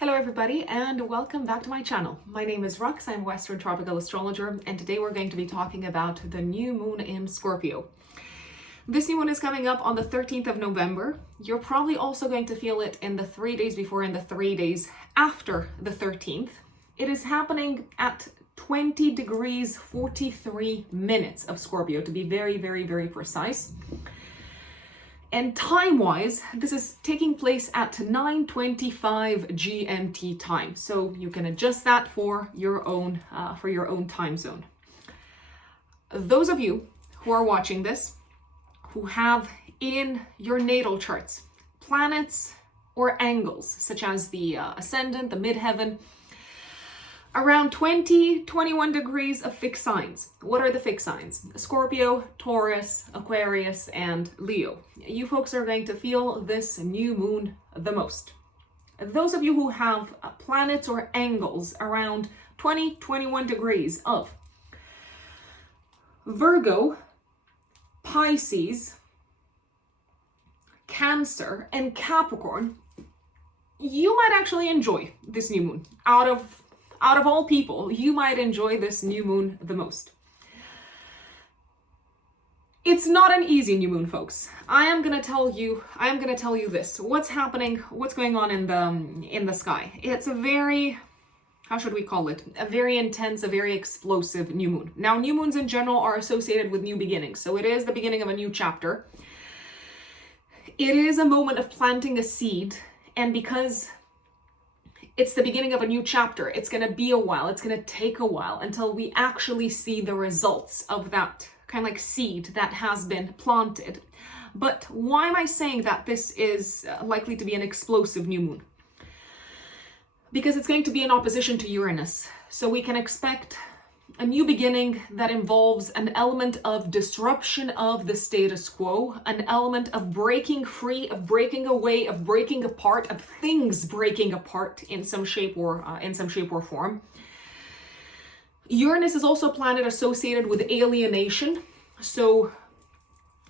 Hello everybody and welcome back to my channel. My name is Rux, I'm a Western Tropical Astrologer, and today we're going to be talking about the new moon in Scorpio. This new moon is coming up on the 13th of November. You're probably also going to feel it in the 3 days before and the 3 days after the 13th. It is happening at 20 degrees 43 minutes of Scorpio, to be very precise. And time-wise, this is taking place at 9:25 GMT time, so you can adjust that for your own time zone. Those of you who are watching this, who have in your natal charts planets or angles such as the ascendant, the midheaven, around 20-21 degrees of fixed signs. What are the fixed signs? Scorpio, Taurus, Aquarius, and Leo. You folks are going to feel this new moon the most. Those of you who have planets or angles around 20-21 degrees of Virgo, Pisces, Cancer, and Capricorn, you might actually enjoy this new moon. Out of all people, you might enjoy this new moon the most. It's not an easy new moon, folks. I am gonna tell you this. What's happening, what's going on in the sky. It's a very, how should we call it? A very intense, a very explosive new moon. Now, new moons in general are associated with new beginnings. So it is the beginning of a new chapter. It is a moment of planting a seed, and because it's the beginning of a new chapter, it's going to be a while, it's going to take a while until we actually see the results of that kind of like seed that has been planted. But why am I saying that this is likely to be an explosive new moon? Because it's going to be in opposition to Uranus. So we can expect a new beginning that involves an element of disruption of the status quo, an element of breaking free, of breaking away, of breaking apart, of things breaking apart in some shape or form. Uranus is also a planet associated with alienation. So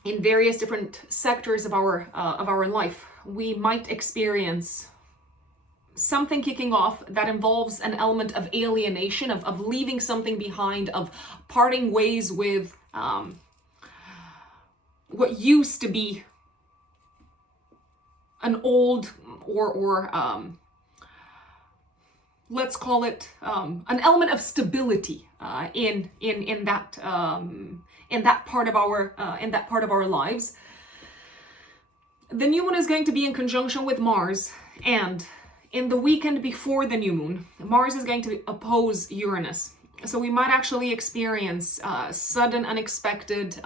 in various different sectors of our life, we might experience something kicking off that involves an element of alienation, of leaving something behind, of parting ways with what used to be an old or let's call it an element of stability in that part of our lives. The new moon is going to be in conjunction with Mars, and in the weekend before the new moon, Mars is going to oppose Uranus. So we might actually experience sudden, unexpected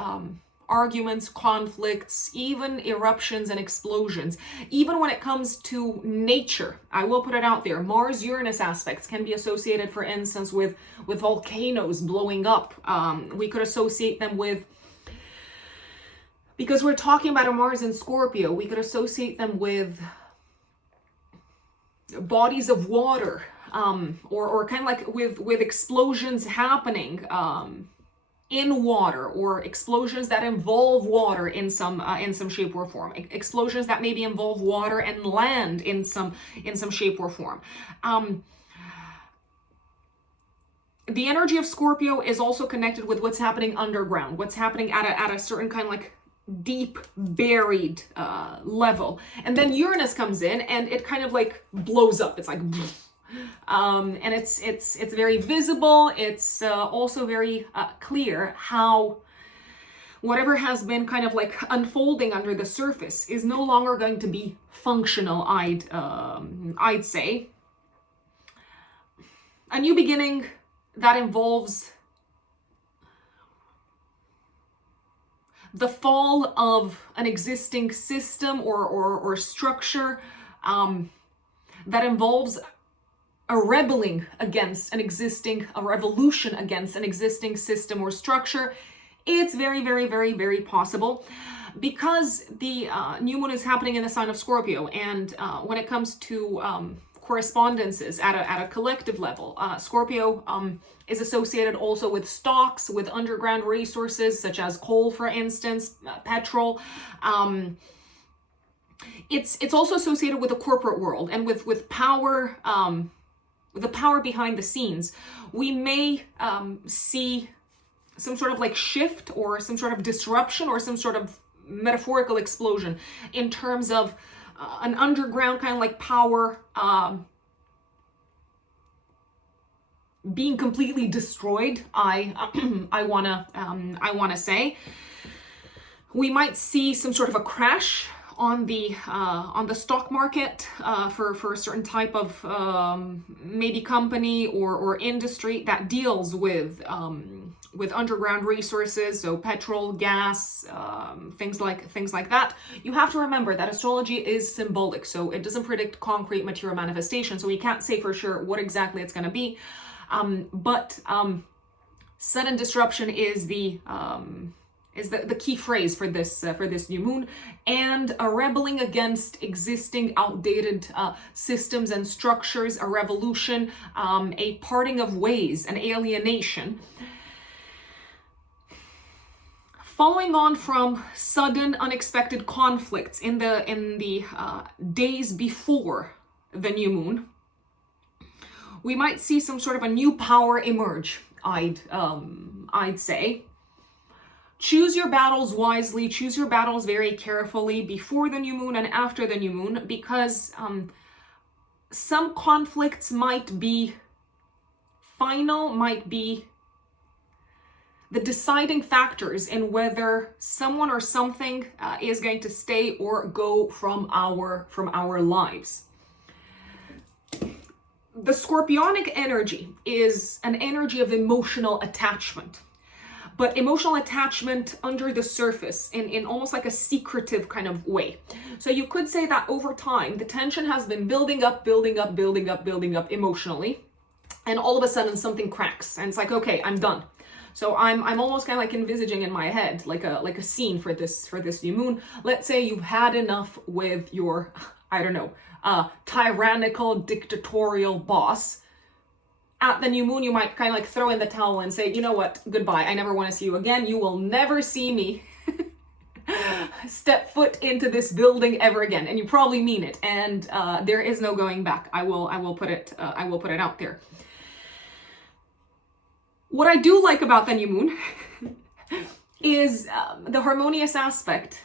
arguments, conflicts, even eruptions and explosions. Even when it comes to nature, I will put it out there, Mars-Uranus aspects can be associated, for instance, with volcanoes blowing up. We could associate them with, because we're talking about a Mars in Scorpio, we could associate them with bodies of water, or kind of like with explosions happening in water, or explosions that involve water in some shape or form. Explosions that maybe involve water and land in some shape or form. The energy of Scorpio is also connected with what's happening underground, what's happening at a certain kind of like deep buried level, and then Uranus comes in and it kind of like blows up. It's like and it's very visible. It's also very clear how whatever has been kind of like unfolding under the surface is no longer going to be functional. I'd say a new beginning that involves the fall of an existing system or structure, that involves a revolution against an existing system or structure. It's very possible, because the new moon is happening in the sign of Scorpio, and when it comes to correspondences at a collective level, Scorpio is associated also with stocks, with underground resources such as coal, for instance, petrol, it's also associated with the corporate world and with power, the power behind the scenes. We may see some sort of like shift or some sort of disruption or some sort of metaphorical explosion in terms of an underground kind of like power being completely destroyed. I wanna say we might see some sort of a crash on the stock market for a certain type of maybe company or industry that deals with underground resources, so petrol, gas, things like that. You have to remember that astrology is symbolic, so it doesn't predict concrete material manifestation, so we can't say for sure what exactly it's going to be. But sudden disruption is the key phrase for this new moon, and a rebelling against existing outdated systems and structures, a revolution, a parting of ways, an alienation. Following on from sudden, unexpected conflicts in the days before the new moon, we might see some sort of a new power emerge. I'd say. Choose your battles wisely, choose your battles very carefully before the new moon and after the new moon, because some conflicts might be final, might be the deciding factors in whether someone or something is going to stay or go from our lives. The Scorpionic energy is an energy of emotional attachment. But emotional attachment under the surface in almost like a secretive kind of way. So you could say that over time, the tension has been building up emotionally. And all of a sudden something cracks and it's like, okay, I'm done. So I'm almost kind of like envisaging in my head, like a scene for this new moon. Let's say you've had enough with your, I don't know, tyrannical, dictatorial boss. At the new moon, you might kind of like throw in the towel and say, you know what, goodbye. I never want to see you again. You will never see me step foot into this building ever again. And you probably mean it. And there is no going back. I will put it out there. What I do like about the new moon is the harmonious aspect.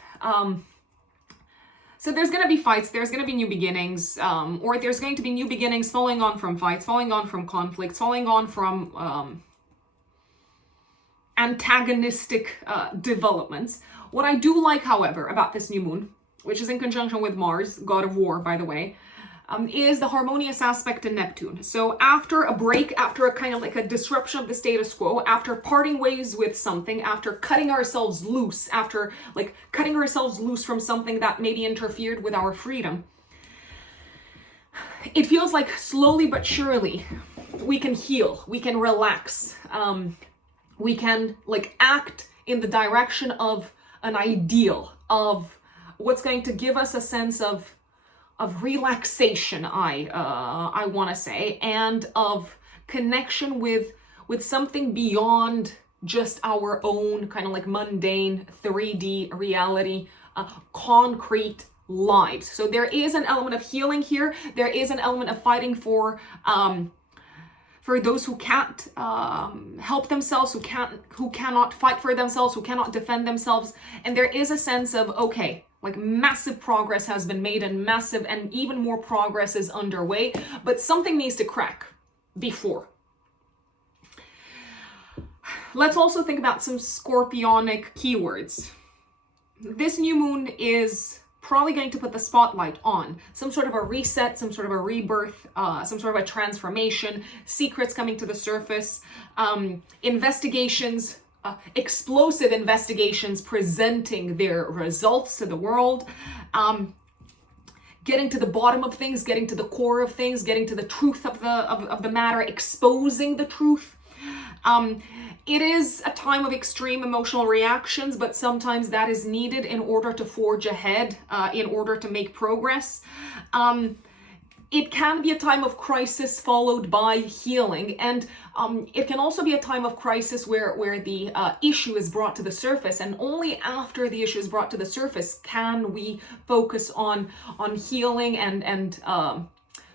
So there's going to be fights, there's going to be new beginnings, or there's going to be new beginnings following on from fights, following on from conflicts, following on from antagonistic developments. What I do like, however, about this new moon, which is in conjunction with Mars, god of war, by the way, is the harmonious aspect to Neptune. So after a break, after a kind of like a disruption of the status quo, after parting ways with something, after cutting ourselves loose, after like cutting ourselves loose from something that maybe interfered with our freedom, it feels like slowly but surely we can heal, we can relax, we can like act in the direction of an ideal, of what's going to give us a sense of relaxation, I want to say, and of connection with something beyond just our own kind of like mundane 3D reality, concrete lives. So there is an element of healing here. There is an element of fighting for those who can't help themselves, who cannot fight for themselves, who cannot defend themselves. And there is a sense of, okay, like massive progress has been made and massive and even more progress is underway, but something needs to crack before. Let's also think about some Scorpionic keywords. This new moon is probably going to put the spotlight on some sort of a reset, some sort of a rebirth, some sort of a transformation, secrets coming to the surface, investigations, explosive investigations presenting their results to the world, getting to the bottom of things, getting to the core of things, getting to the truth of the matter, exposing the truth. It is a time of extreme emotional reactions, but sometimes that is needed in order to forge ahead, in order to make progress. It can be a time of crisis followed by healing, and it can also be a time of crisis where the issue is brought to the surface, and only after the issue is brought to the surface can we focus on healing and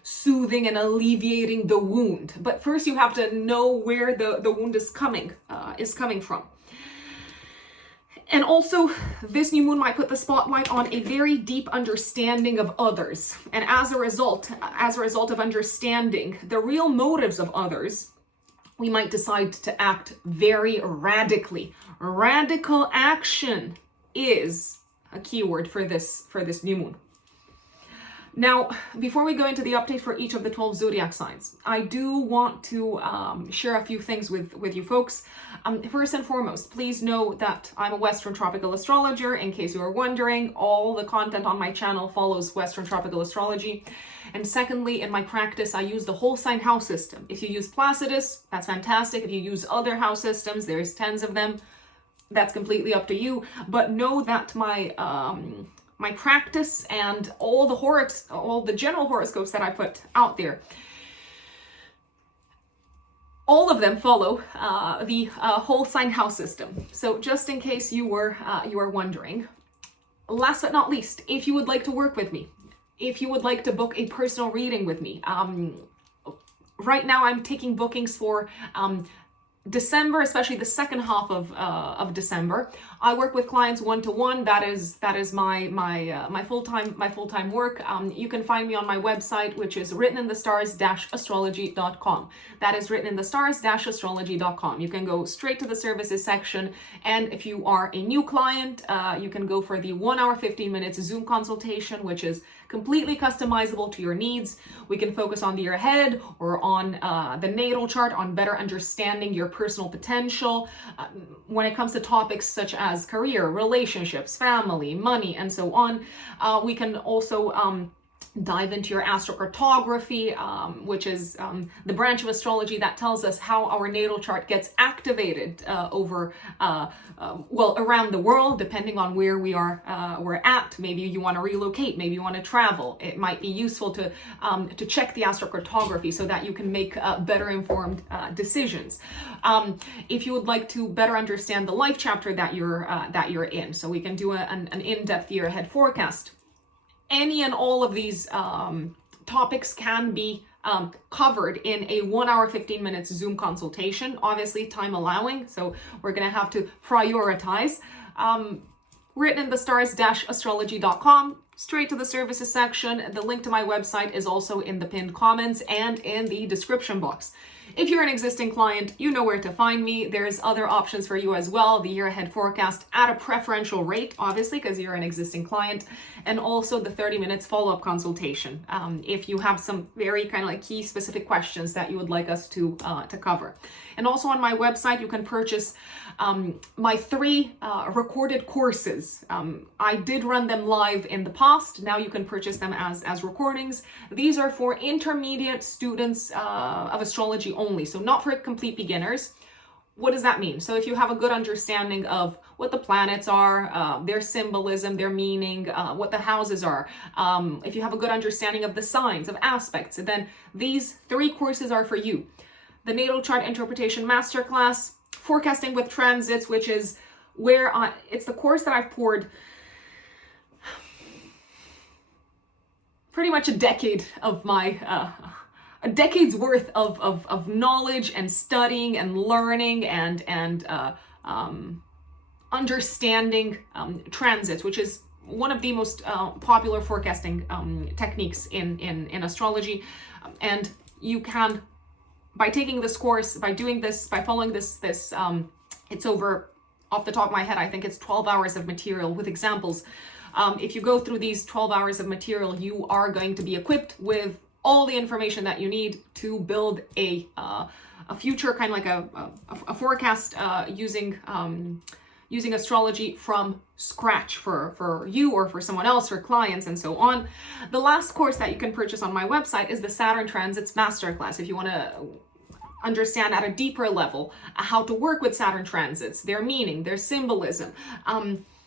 soothing and alleviating the wound. But first you have to know where the wound is coming from. And also, this new moon might put the spotlight on a very deep understanding of others. And as a result of understanding the real motives of others, we might decide to act very radically. Radical action is a keyword for this new moon. Now, before we go into the update for each of the 12 zodiac signs, I do want to share a few things with you folks. First and foremost, please know that I'm a Western tropical astrologer. In case you are wondering, all the content on my channel follows Western tropical astrology. And secondly, in my practice, I use the whole sign house system. If you use Placidus, that's fantastic. If you use other house systems, there's tens of them. That's completely up to you. But know that my practice and all the general horoscopes that I put out there, all of them follow the whole sign house system. So just in case you were wondering, last but not least, if you would like to work with me, if you would like to book a personal reading with me, right now I'm taking bookings for December, especially the second half of December. I work with clients one-to-one. That is my full-time work. You can find me on my website, which is writteninthestars-astrology.com. That is writteninthestars-astrology.com. You can go straight to the services section, and if you are a new client, you can go for the 1 hour 15 minutes Zoom consultation, which is completely customizable to your needs. We can focus on the year ahead or on the natal chart, on better understanding your personal potential when it comes to topics such as career, relationships, family, money, and so on. We can also dive into your astrocartography, which is the branch of astrology that tells us how our natal chart gets activated around the world, depending on where we're at. Maybe you want to relocate, maybe you want to travel. It might be useful to check the astrocartography so that you can make better informed decisions. If you would like to better understand the life chapter that you're in, so we can do an in-depth year ahead forecast. Any and all of these topics can be covered in a 1 hour 15 minutes Zoom consultation, obviously time allowing, so we're going to have to prioritize. Writteninthestars-astrology.com, straight to the services section. The link to my website is also in the pinned comments and in the description box. If you're an existing client, you know where to find me. There's other options for you as well. The year ahead forecast at a preferential rate, obviously, because you're an existing client, and also the 30 minutes follow-up consultation. If you have some very kind of like key specific questions that you would like us to cover. And also on my website, you can purchase my 3 recorded courses. I did run them live in the past. Now you can purchase them as recordings. These are for intermediate students of astrology only, so not for complete beginners. What does that mean? So if you have a good understanding of what the planets are, their symbolism, their meaning, what the houses are, if you have a good understanding of the signs, of aspects, then these 3 courses are for you. The Natal Chart Interpretation Masterclass, Forecasting with Transits, which is where it's the course that I've poured pretty much a decade of my a decade's worth of knowledge and studying and learning and understanding transits, which is one of the most popular forecasting techniques in astrology. And you can, by taking this course, by doing this, by following this, it's over, off the top of my head, I think it's 12 hours of material with examples. If you go through these 12 hours of material, you are going to be equipped with all the information that you need to build a future, kind of like a forecast using astrology from scratch for you or for someone else, for clients, and so on. The last course that you can purchase on my website is the Saturn Transits Masterclass. If you want to understand at a deeper level how to work with Saturn transits, their meaning, their symbolism,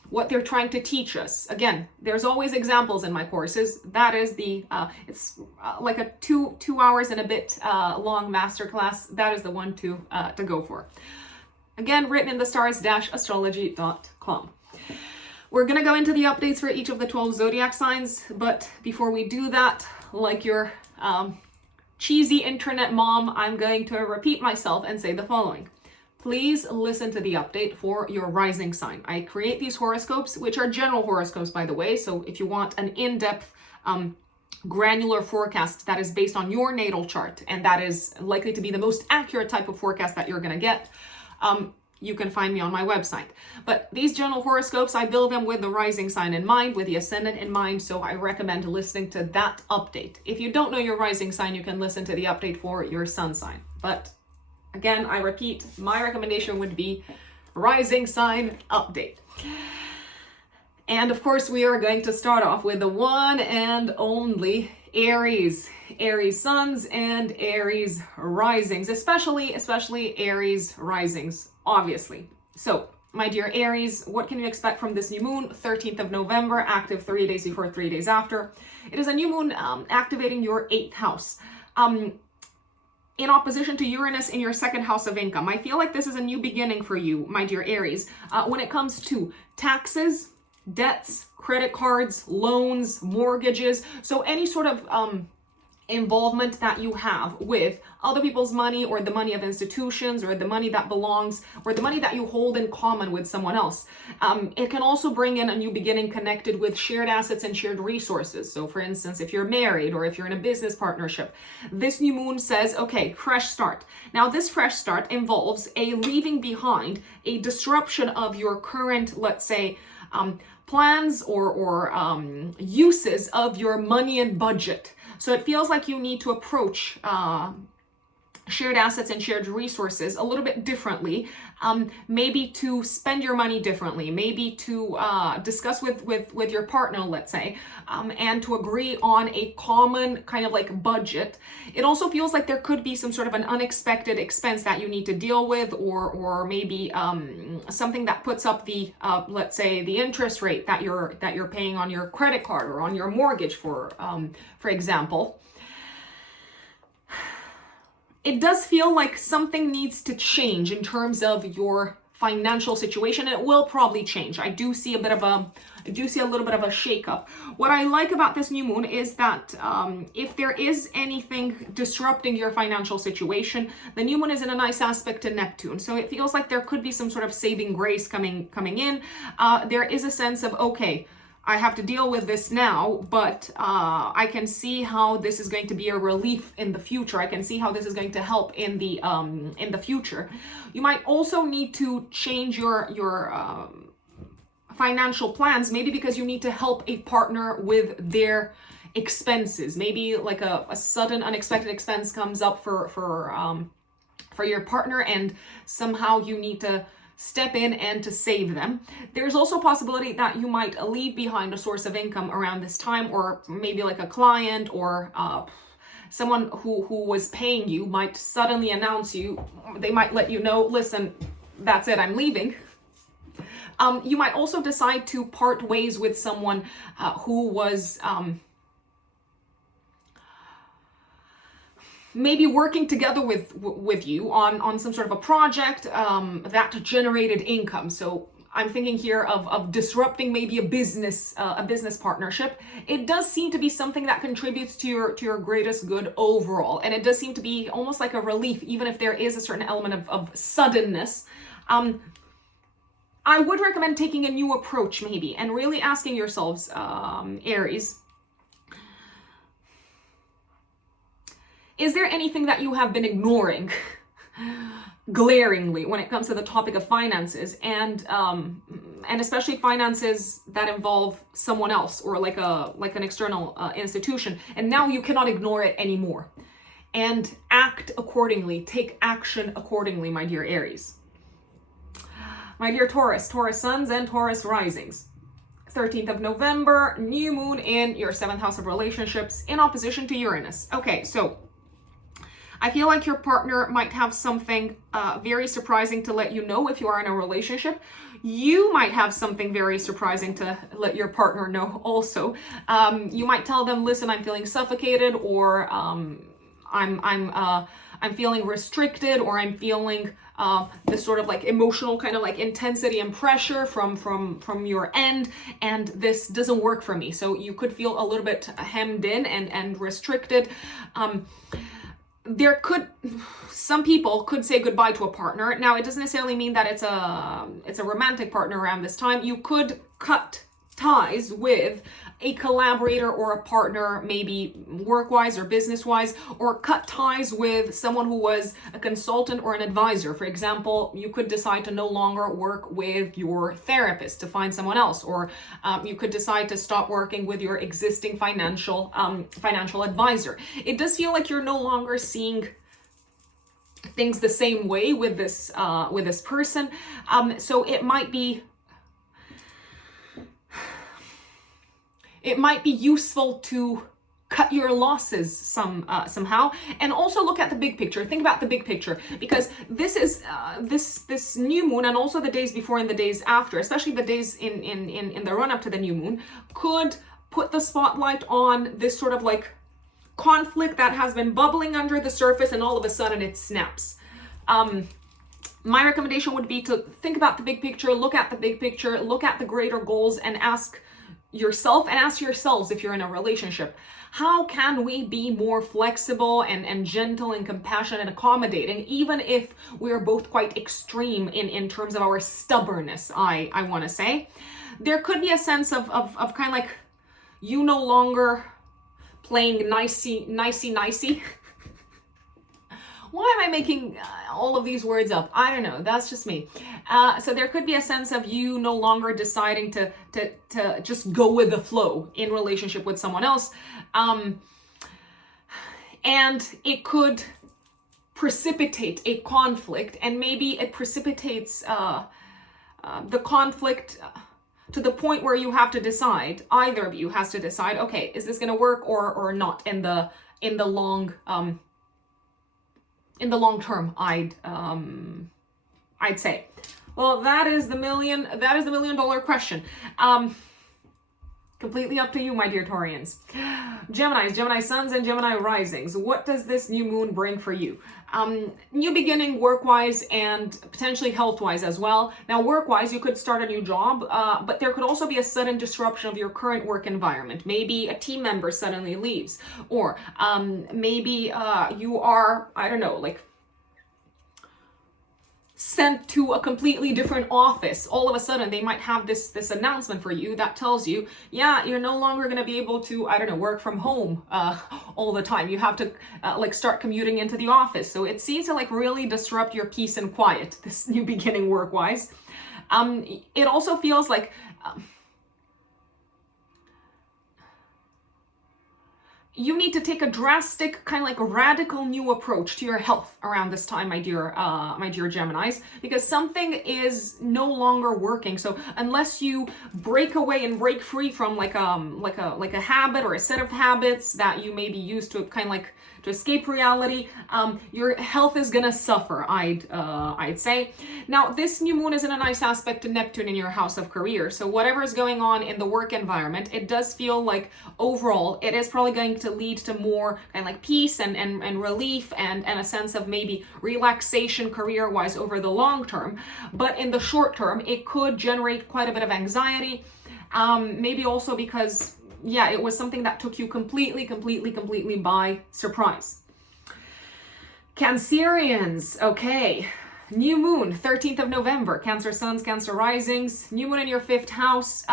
what they're trying to teach us. Again, there's always examples in my courses. That is the, it's like a two hours and a bit long masterclass. That is the one to go for. Again, written in the stars-astrology.com. We're going to go into the updates for each of the 12 zodiac signs, but before we do that, like your cheesy internet mom, I'm going to repeat myself and say the following. Please listen to the update for your rising sign. I create these horoscopes, which are general horoscopes, by the way, so if you want an in-depth, granular forecast that is based on your natal chart, and that is likely to be the most accurate type of forecast that you're going to get, you can find me on my website. But these general horoscopes, I build them with the rising sign in mind, with the ascendant in mind, so I recommend listening to that update. If you don't know your rising sign, you can listen to the update for your sun sign. But again, I repeat, my recommendation would be rising sign update. And of course, we are going to start off with the one and only Aries. Aries suns and Aries risings, especially Aries risings, obviously. So, my dear Aries, what can you expect from this new moon? 13th of November, active 3 days before, 3 days after. It is a new moon activating your 8th house. In opposition to Uranus in your 2nd house of income. I feel like this is a new beginning for you, my dear Aries, when it comes to taxes, debts, credit cards, loans, mortgages. So any sort of involvement that you have with other people's money, or the money of institutions, or the money that belongs, or the money that you hold in common with someone else. It can also bring in a new beginning connected with shared assets and shared resources. So for instance, if you're married or if you're in a business partnership, this new moon says, okay, fresh start. Now this fresh start involves a leaving behind, a disruption of your current, let's say, plans or uses of your money and budget. So it feels like you need to approach shared assets and shared resources a little bit differently, maybe to spend your money differently, maybe to discuss with your partner, let's say, and to agree on a common kind of like budget. It also feels like there could be some sort of an unexpected expense that you need to deal with, or maybe something that puts up the let's say the interest rate that you're paying on your credit card or on your mortgage, for example. It does feel like something needs to change in terms of your financial situation. It will probably change. I do see a little bit of a shakeup. What I like about this new moon is that if there is anything disrupting your financial situation, the new moon is in a nice aspect to Neptune. So it feels like there could be some sort of saving grace coming in. There is a sense of, okay, I have to deal with this now, but I can see how this is going to be a relief in the future. I can see how this is going to help in the future. You might also need to change your financial plans, maybe because you need to help a partner with their expenses. Maybe like a sudden unexpected expense comes up for your partner, and somehow you need to step in and to save them. There's also a possibility that you might leave behind a source of income around this time, or maybe like a client or someone who was paying you might suddenly announce you. They might let you know, listen, that's it, I'm leaving. You might also decide to part ways with someone who was maybe working together with you on some sort of a project that generated income. So I'm thinking here of disrupting maybe a business partnership. It does seem to be something that contributes to your greatest good overall, and it does seem to be almost like a relief, even if there is a certain element of suddenness. I would recommend taking a new approach maybe, and really asking yourselves, Aries, is there anything that you have been ignoring glaringly when it comes to the topic of finances, and especially finances that involve someone else, or like an external institution, and now you cannot ignore it anymore? And act accordingly, take action accordingly, my dear Aries. My dear Taurus, Taurus suns and Taurus risings. 13th of November, new moon in your 7th house of relationships in opposition to Uranus. Okay, so I feel like your partner might have something very surprising to let you know if you are in a relationship. You might have something very surprising to let your partner know also. You might tell them, listen, I'm feeling suffocated, or I'm feeling restricted, or I'm feeling this sort of like emotional kind of like intensity and pressure from your end, and this doesn't work for me. So you could feel a little bit hemmed in and restricted. Some people could say goodbye to a partner. Now, it doesn't necessarily mean that it's a romantic partner around this time. You could cut ties with a collaborator or a partner, maybe work-wise or business-wise, or cut ties with someone who was a consultant or an advisor. For example, you could decide to no longer work with your therapist, to find someone else, or you could decide to stop working with your existing financial advisor. It does feel like you're no longer seeing things the same way with this person. So it might be useful to cut your losses somehow, and also look at the big picture. Think about the big picture, because this is this new moon, and also the days before and the days after, especially the days in the run up to the new moon, could put the spotlight on this sort of like conflict that has been bubbling under the surface, and all of a sudden it snaps. My recommendation would be to think about the big picture, look at the big picture, look at the greater goals, and ask yourself and ask yourselves, if you're in a relationship, how can we be more flexible and gentle and compassionate and accommodating, even if we're both quite extreme in terms of our stubbornness, I want to say. There could be a sense of kind of like you no longer playing nicey. Why am I making all of these words up? I don't know. That's just me. So there could be a sense of you no longer deciding to just go with the flow in relationship with someone else. And it could precipitate a conflict, and maybe it precipitates the conflict to the point where you have to decide, either of you has to decide, okay, is this going to work or not in the long term, I'd say. Well, that is the $1 million question. Completely up to you, my dear Taurians. Geminis, Gemini suns, and Gemini risings. What does this new moon bring for you? New beginning work-wise and potentially health-wise as well. Now, work-wise, you could start a new job, but there could also be a sudden disruption of your current work environment. Maybe a team member suddenly leaves, or maybe you are, I don't know, like sent to a completely different office. All of a sudden, they might have this announcement for you that tells you, yeah, you're no longer going to be able to, I don't know, work from home all the time. You have to like start commuting into the office. So it seems to like really disrupt your peace and quiet, this new beginning work-wise. It also feels like you need to take a drastic, kind of like a radical new approach to your health around this time, my dear Geminis, because something is no longer working. So unless you break away and break free from like a habit or a set of habits that you may be used to, kind of like to escape reality, your health is gonna suffer, I'd say. Now, this new moon is in a nice aspect to Neptune in your house of career. So whatever is going on in the work environment, it does feel like overall it is probably going to lead to more kind of like peace and relief and a sense of maybe relaxation career-wise over the long term. But in the short term, it could generate quite a bit of anxiety, maybe also because yeah, it was something that took you completely by surprise. Cancerians, okay. New moon, 13th of November, Cancer suns, Cancer risings, new moon in your 5th house.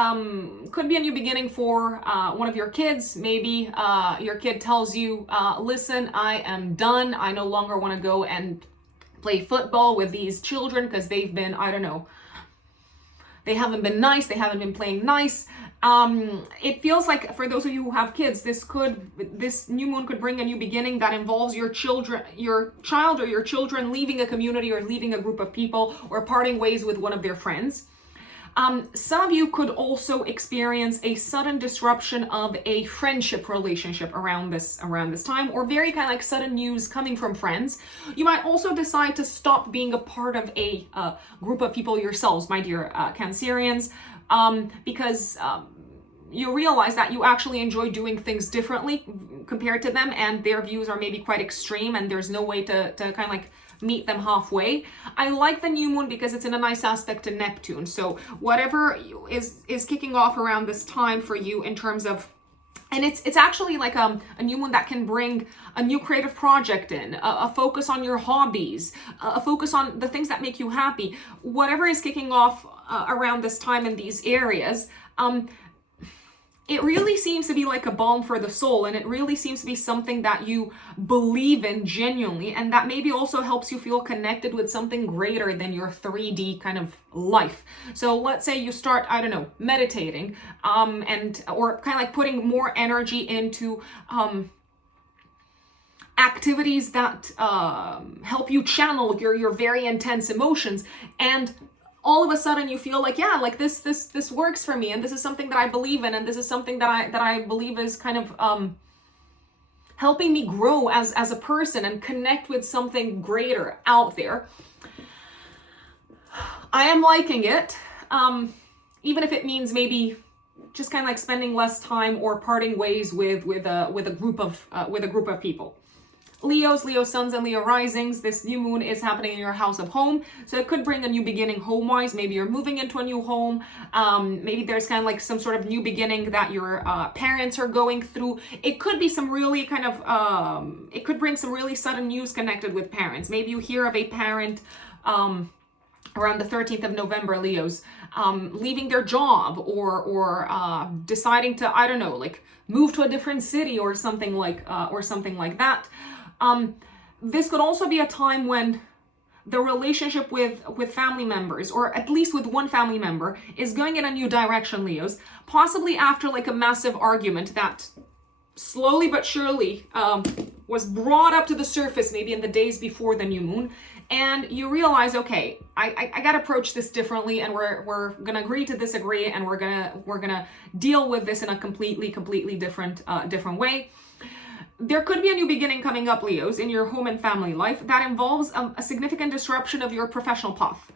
Could be a new beginning for one of your kids. Maybe your kid tells you, listen, I am done. I no longer want to go and play football with these children because they've been, I don't know, they haven't been nice, they haven't been playing nice. It feels like for those of you who have kids, this new moon could bring a new beginning that involves your child or your children leaving a community or leaving a group of people or parting ways with one of their friends. Some of you could also experience a sudden disruption of a friendship relationship around this time, or very kind of like sudden news coming from friends. You might also decide to stop being a part of a group of people yourselves, my dear Cancerians, because you realize that you actually enjoy doing things differently compared to them, and their views are maybe quite extreme, and there's no way to kind of like meet them halfway. I like the new moon because it's in a nice aspect to Neptune. So whatever is kicking off around this time for you in terms of, and it's actually like a new moon that can bring a new creative project in, a focus on your hobbies, a focus on the things that make you happy. Whatever is kicking off around this time in these areas, it really seems to be like a balm for the soul, and it really seems to be something that you believe in genuinely, and that maybe also helps you feel connected with something greater than your 3D kind of life. So let's say you start, I don't know, meditating, or kind of like putting more energy into activities that help you channel your very intense emotions, and all of a sudden you feel like, yeah, like this works for me, and this is something that I believe in, and this is something that I believe is kind of helping me grow as a person and connect with something greater out there. I am liking it, even if it means maybe just kind of like spending less time or parting ways with a group of people. Leo suns and Leo risings, this new moon is happening in your house of home. So it could bring a new beginning home-wise. Maybe you're moving into a new home. Maybe there's kind of like some sort of new beginning that your parents are going through. It could be some really kind of, it could bring some really sudden news connected with parents. Maybe you hear of a parent around the 13th of November, Leos, leaving their job or deciding to, I don't know, like move to a different city or something like that. This could also be a time when the relationship with family members, or at least with one family member, is going in a new direction, Leos, possibly after like a massive argument that slowly but surely was brought up to the surface maybe in the days before the new moon, and you realize, okay, I gotta approach this differently, and we're gonna agree to disagree, and we're gonna deal with this in a completely different way. There could be a new beginning coming up, Leos, in your home and family life that involves a significant disruption of your professional path.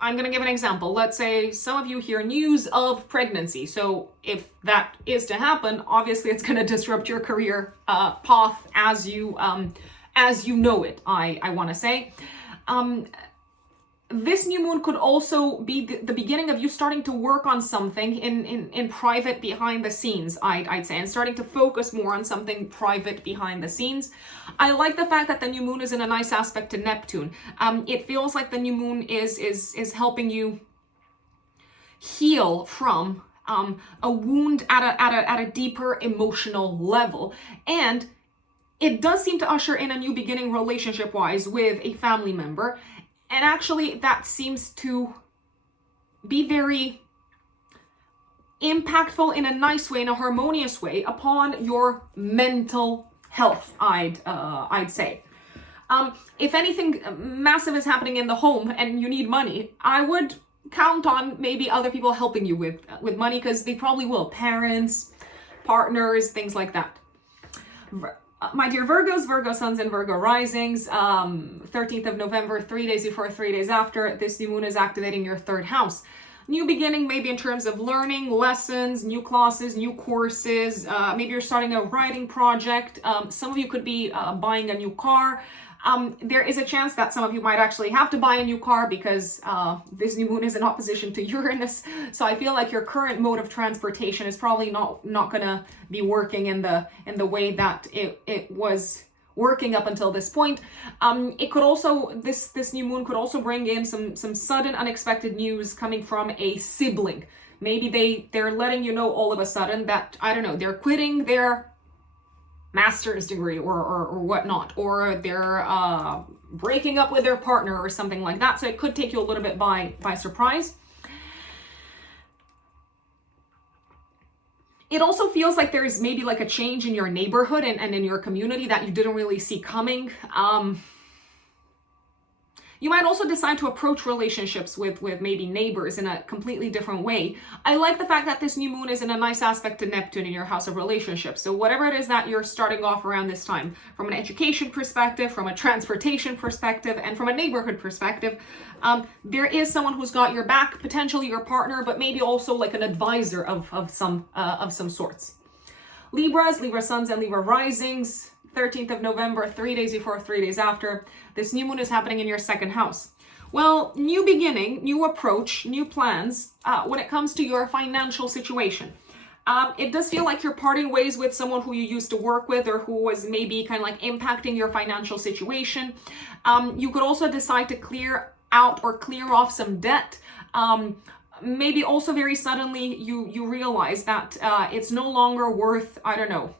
I'm going to give an example. Let's say some of you hear news of pregnancy. So if that is to happen, obviously it's going to disrupt your career path as you know it, I want to say. This new moon could also be the beginning of you starting to work on something in private behind the scenes, I'd say, and starting to focus more on something private behind the scenes. I like the fact that the new moon is in a nice aspect to Neptune. It feels like the new moon is helping you heal from a wound at a deeper emotional level, and it does seem to usher in a new beginning relationship-wise with a family member. And actually, that seems to be very impactful in a nice way, in a harmonious way, upon your mental health, I'd say. If anything massive is happening in the home and you need money, I would count on maybe other people helping you with money, because they probably will. Parents, partners, things like that. My dear Virgos, Virgo suns and Virgo risings, 13th of November, 3 days before, 3 days after, this new moon is activating your third house. New beginning, maybe in terms of learning, lessons, new classes, new courses. Maybe you're starting a writing project. Some of you could be buying a new car. There is a chance that some of you might actually have to buy a new car, because this new moon is in opposition to Uranus. So I feel like your current mode of transportation is probably not gonna be working in the way that it was working up until this point. It could also, this new moon could also bring in some sudden unexpected news coming from a sibling. Maybe they're letting you know all of a sudden that, I don't know, they're quitting their master's degree or whatnot, or they're breaking up with their partner or something like that. So it could take you a little bit by surprise. It also feels like there's maybe like a change in your neighborhood and in your community that you didn't really see coming. You might also decide to approach relationships with maybe neighbors in a completely different way. I like the fact that this new moon is in a nice aspect to Neptune in your house of relationships. So whatever it is that you're starting off around this time, from an education perspective, from a transportation perspective, and from a neighborhood perspective, there is someone who's got your back, potentially your partner, but maybe also like an advisor of some sorts. Libra suns and Libra risings, 13th of November, 3 days before, 3 days after. This new moon is happening in your second house. Well, new beginning, new approach, new plans when it comes to your financial situation. It does feel like you're parting ways with someone who you used to work with or who was maybe kind of like impacting your financial situation. You could also decide to clear out or clear off some debt. Maybe also very suddenly you realize that it's no longer worth, I don't know,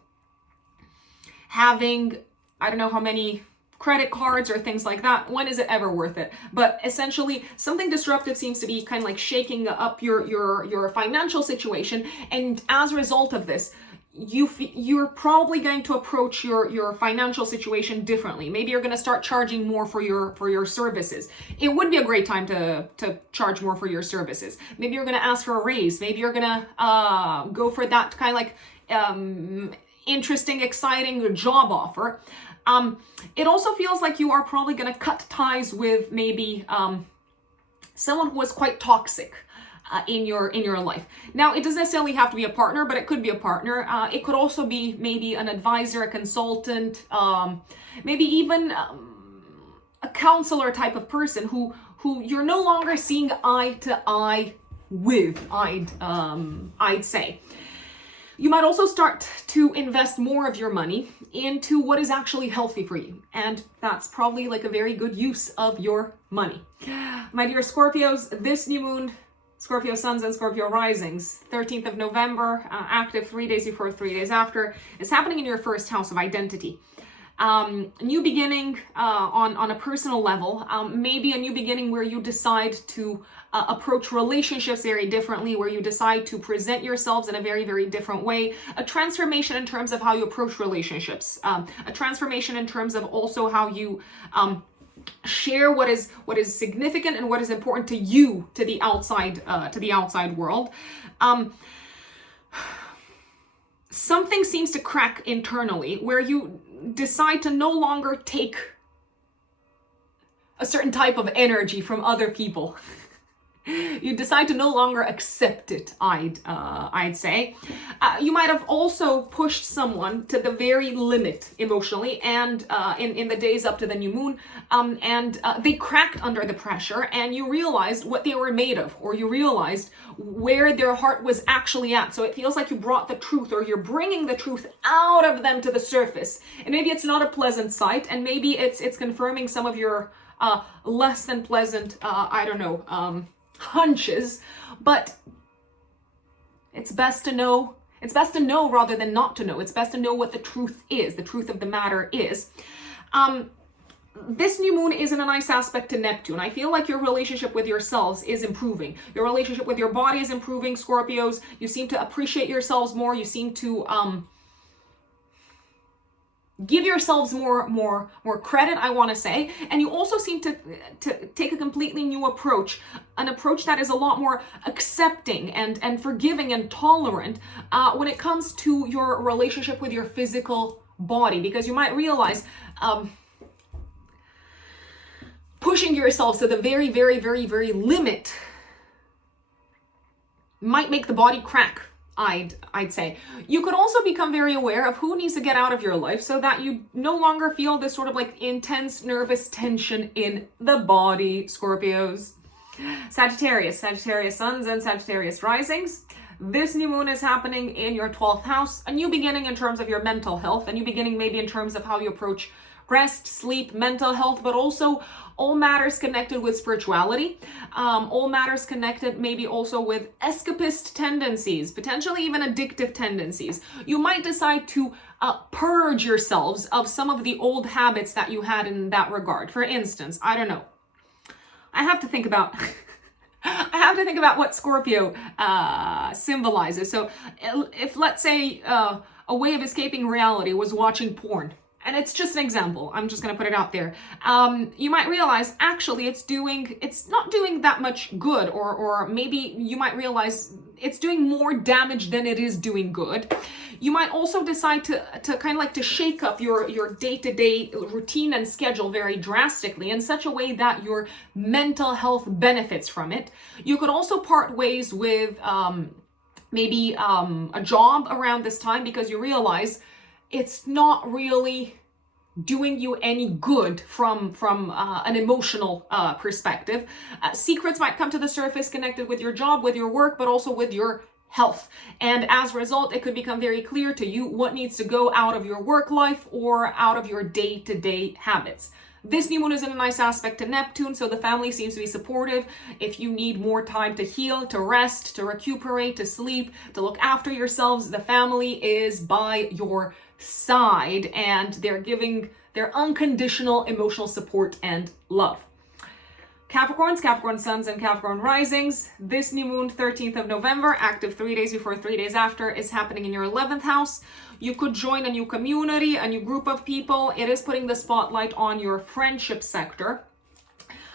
having, I don't know how many credit cards or things like that. When is it ever worth it? But essentially something disruptive seems to be kind of like shaking up your financial situation. And as a result of this, you're probably going to approach your financial situation differently. Maybe you're going to start charging more for your services. It would be a great time to charge more for your services. Maybe you're going to ask for a raise. Maybe you're going to go for that kind of like interesting, exciting job offer. It also feels like you are probably going to cut ties with maybe someone who was quite toxic in your life. Now, it doesn't necessarily have to be a partner, but it could be a partner. It could also be maybe an advisor, a consultant, maybe even a counselor type of person who you're no longer seeing eye to eye with, I'd say. You might also start to invest more of your money into what is actually healthy for you. And that's probably like a very good use of your money. My dear Scorpios, this new moon, Scorpio suns and Scorpio risings, 13th of November, active 3 days before, 3 days after, is happening in your first house of identity. New beginning on a personal level, maybe a new beginning where you decide to approach relationships very differently, where you decide to present yourselves in a very, very different way, a transformation in terms of how you approach relationships, a transformation in terms of also how you share what is significant and what is important to you, to the outside world. Something seems to crack internally where you decide to no longer take a certain type of energy from other people. You decide to no longer accept it, I'd say. You might have also pushed someone to the very limit emotionally and in the days up to the new moon, and they cracked under the pressure, and you realized what they were made of, or you realized where their heart was actually at. So it feels like you brought the truth, or you're bringing the truth out of them to the surface. And maybe it's not a pleasant sight, and maybe it's confirming some of your less than pleasant, hunches, but it's best to know rather than not to know. It's best to know what the truth is, the truth of the matter is. This new moon is in a nice aspect to Neptune. I feel like your relationship with yourselves is improving. Your relationship with your body is improving, Scorpios. You seem to appreciate yourselves more. You seem to give yourselves more credit, I want to say. And you also seem to take a completely new approach, an approach that is a lot more accepting and forgiving and tolerant when it comes to your relationship with your physical body, because you might realize pushing yourselves to the very, very, very, very limit might make the body crack. I'd say. You could also become very aware of who needs to get out of your life so that you no longer feel this sort of like intense nervous tension in the body, Scorpios. Sagittarius suns and Sagittarius risings. This new moon is happening in your 12th house, a new beginning in terms of your mental health, a new beginning maybe in terms of how you approach rest, sleep, mental health, but also all matters connected with spirituality, all matters connected maybe also with escapist tendencies, potentially even addictive tendencies. You might decide to purge yourselves of some of the old habits that you had in that regard. For instance, I don't know. I have to think about what Scorpio symbolizes. So if let's say a way of escaping reality was watching porn, and it's just an example, I'm just going to put it out there, you might realize actually it's not doing that much good, or maybe you might realize it's doing more damage than it is doing good. You might also decide to kind of like to shake up your day-to-day routine and schedule very drastically in such a way that your mental health benefits from it. You could also part ways with maybe a job around this time, because you realize it's not really doing you any good from an emotional perspective. Secrets might come to the surface connected with your job, with your work, but also with your health. And as a result, it could become very clear to you what needs to go out of your work life or out of your day-to-day habits. This new moon is in a nice aspect to Neptune, so the family seems to be supportive. If you need more time to heal, to rest, to recuperate, to sleep, to look after yourselves, the family is by your side, and they're giving their unconditional emotional support and love. Capricorns, Capricorn suns, and Capricorn risings. This new moon, 13th of November, active 3 days before, 3 days after, is happening in your 11th house. You could join a new community, a new group of people. It is putting the spotlight on your friendship sector.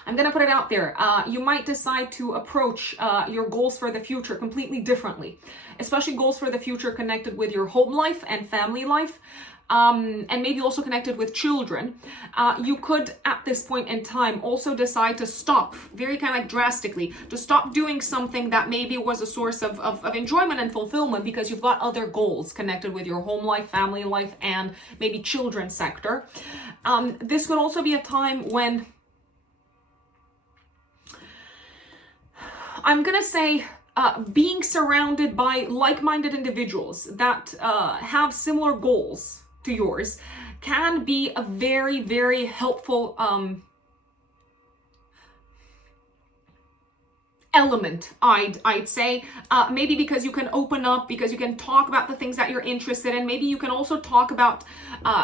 I'm going to put it out there. You might decide to approach your goals for the future completely differently, especially goals for the future connected with your home life and family life. And maybe also connected with children. You could, at this point in time, also decide to stop, very kind of like drastically, to stop doing something that maybe was a source of enjoyment and fulfillment, because you've got other goals connected with your home life, family life, and maybe children's sector. This could also be a time when, I'm going to say, being surrounded by like-minded individuals that have similar goals to yours can be a very, very helpful element, I'd say. Maybe because you can open up, because you can talk about the things that you're interested in. Maybe you can also talk about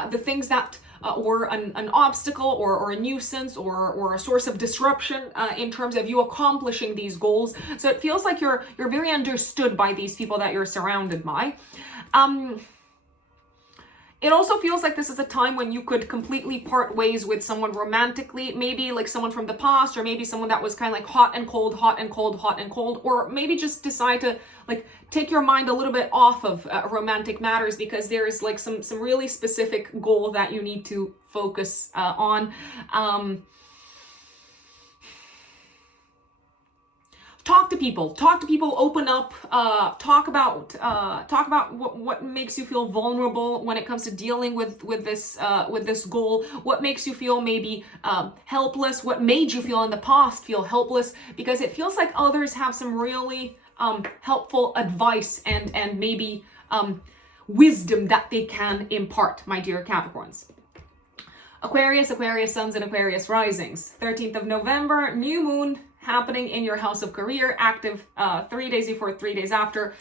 the things that were an obstacle or a nuisance or a source of disruption in terms of you accomplishing these goals. So it feels like you're very understood by these people that you're surrounded by. It also feels like this is a time when you could completely part ways with someone romantically, maybe like someone from the past, or maybe someone that was kind of like hot and cold, hot and cold, hot and cold, or maybe just decide to like take your mind a little bit off of romantic matters, because there is like some really specific goal that you need to focus on. Talk to people, open up, talk about what makes you feel vulnerable when it comes to dealing with this goal, what makes you feel maybe helpless, what made you feel in the past feel helpless, because it feels like others have some really helpful advice and maybe wisdom that they can impart, my dear Capricorns. Aquarius, Aquarius suns, and Aquarius risings. 13th of November, new moon happening in your house of career, active 3 days before, 3 days after.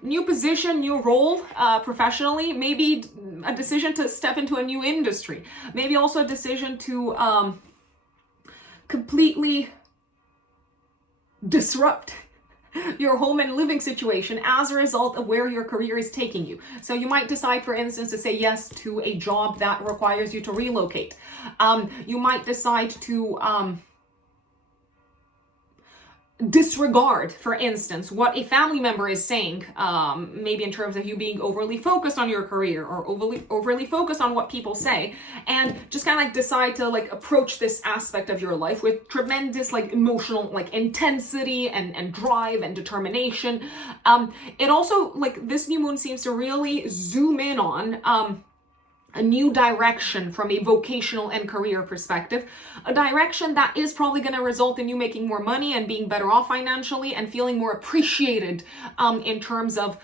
New position, new role professionally, maybe a decision to step into a new industry, maybe also a decision to completely disrupt your home and living situation as a result of where your career is taking you. So you might decide, for instance, to say yes to a job that requires you to relocate. You might decide to disregard, for instance, what a family member is saying, maybe in terms of you being overly focused on your career or overly focused on what people say, and just kind of like decide to like approach this aspect of your life with tremendous like emotional like intensity and drive and determination. It also, like, this new moon seems to really zoom in on a new direction from a vocational and career perspective, a direction that is probably going to result in you making more money and being better off financially and feeling more appreciated in terms of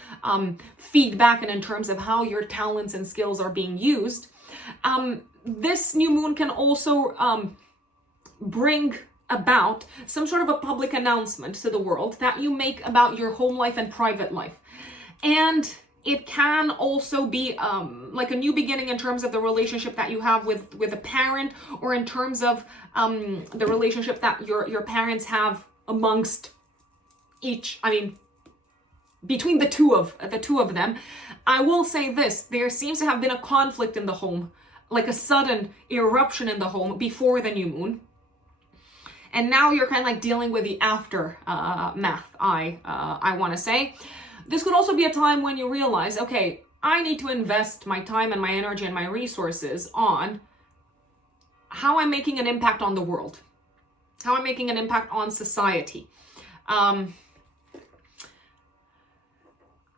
feedback and in terms of how your talents and skills are being used. This new moon can also bring about some sort of a public announcement to the world that you make about your home life and private life. And it can also be like a new beginning in terms of the relationship that you have with a parent, or in terms of the relationship that your parents have amongst between the two of them. I will say this: there seems to have been a conflict in the home like a sudden eruption in the home before the new moon. And now you're kind of like dealing with the aftermath, I want to say. This could also be a time when you realize, okay, I need to invest my time and my energy and my resources on how I'm making an impact on the world, how I'm making an impact on society.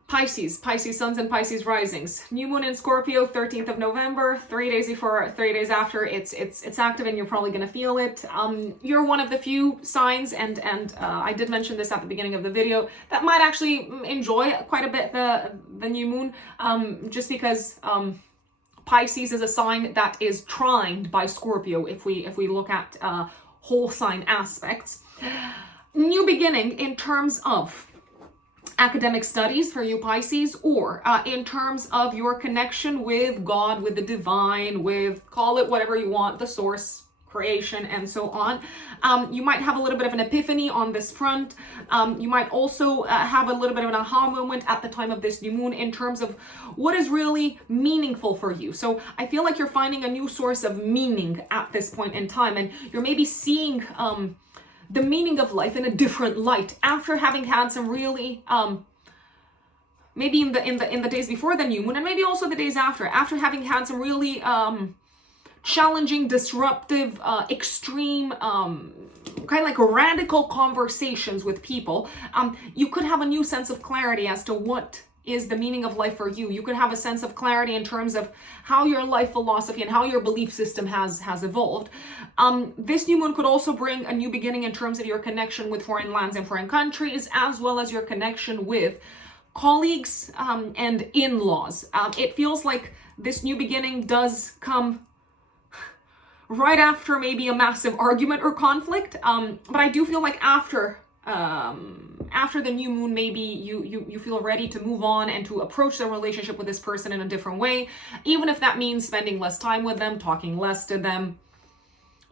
Pisces suns and Pisces risings. New moon in Scorpio, 13th of November, 3 days after, it's active and you're probably going to feel it. You're one of the few signs, and I did mention this at the beginning of the video, that might actually enjoy quite a bit the new moon, just because Pisces is a sign that is trined by Scorpio if we look at whole sign aspects. New beginning in terms of academic studies for you Pisces, or in terms of your connection with God, with the divine, with, call it whatever you want, the source, creation, and so on. You might have a little bit of an epiphany on this front. You might also have a little bit of an aha moment at the time of this new moon in terms of what is really meaningful for you. So I feel like you're finding a new source of meaning at this point in time, and you're maybe seeing the meaning of life in a different light after having had some really maybe in the days before the new moon, and maybe also the days after having had some really challenging, disruptive, extreme, kind of like radical conversations with people. You could have a new sense of clarity as to what is the meaning of life for you. You could have a sense of clarity in terms of how your life philosophy and how your belief system has evolved. This new moon could also bring a new beginning in terms of your connection with foreign lands and foreign countries, as well as your connection with colleagues and in-laws. It feels like this new beginning does come right after maybe a massive argument or conflict, but I do feel like after the new moon, maybe you feel ready to move on and to approach the relationship with this person in a different way, even if that means spending less time with them, talking less to them,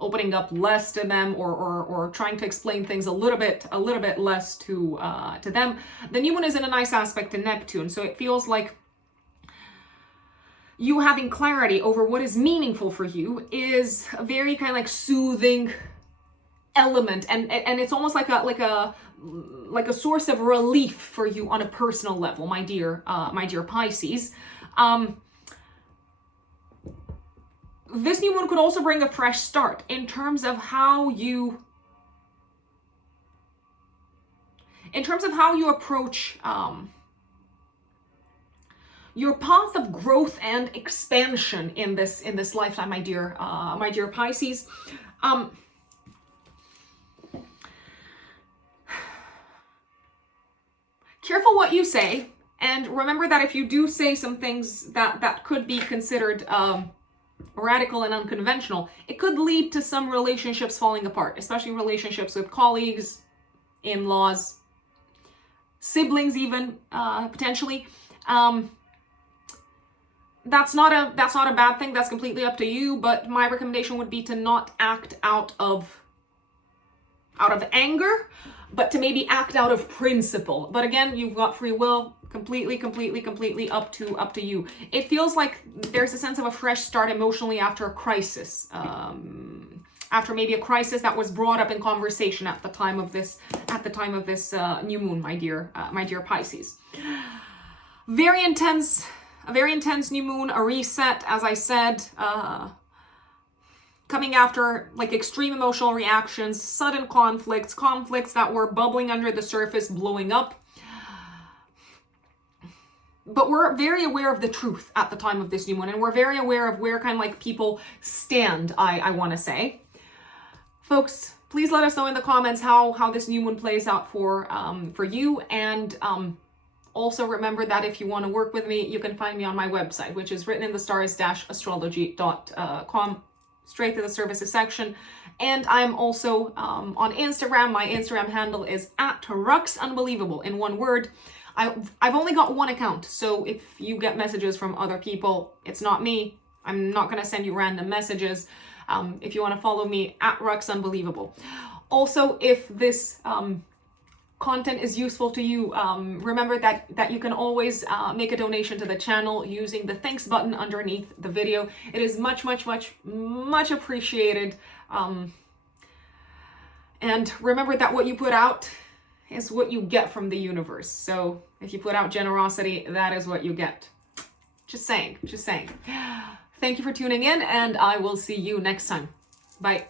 opening up less to them, or trying to explain things a little bit less to them. The new moon is in a nice aspect to Neptune, so it feels like you having clarity over what is meaningful for you is a very kind of like soothing element, and it's almost like a source of relief for you on a personal level, my dear Pisces. This new moon could also bring a fresh start in terms of how you approach your path of growth and expansion in this lifetime, my dear Pisces. Careful what you say, and remember that if you do say some things that could be considered radical and unconventional, it could lead to some relationships falling apart, especially relationships with colleagues, in-laws, siblings, even potentially. That's not a bad thing. That's completely up to you. But my recommendation would be to not act out of anger, but to maybe act out of principle. But again, you've got free will. Completely up to you. It feels like there's a sense of a fresh start emotionally after a crisis. After maybe a crisis that was brought up in conversation at the time of this new moon, my dear Pisces. A very intense new moon, a reset, as I said, coming after like extreme emotional reactions, sudden conflicts that were bubbling under the surface, blowing up. But we're very aware of the truth at the time of this new moon, and we're very aware of where kind of like people stand, I want to say. Folks, please let us know in the comments how this new moon plays out for you, and also remember that if you want to work with me, you can find me on my website, which is written in the stars-astrology.com, straight to the services section. And I'm also on Instagram. My Instagram handle is @ruxunbelievable, in one word. I've only got one account, so if you get messages from other people, it's not me. I'm not going to send you random messages. If you want to follow me, @ruxunbelievable. Also, if this content is useful to you, remember that you can always make a donation to the channel using the thanks button underneath the video. It is much appreciated. And remember that what you put out is what you get from the universe. So if you put out generosity, that is what you get. Just saying. Thank you for tuning in, and I will see you next time. Bye.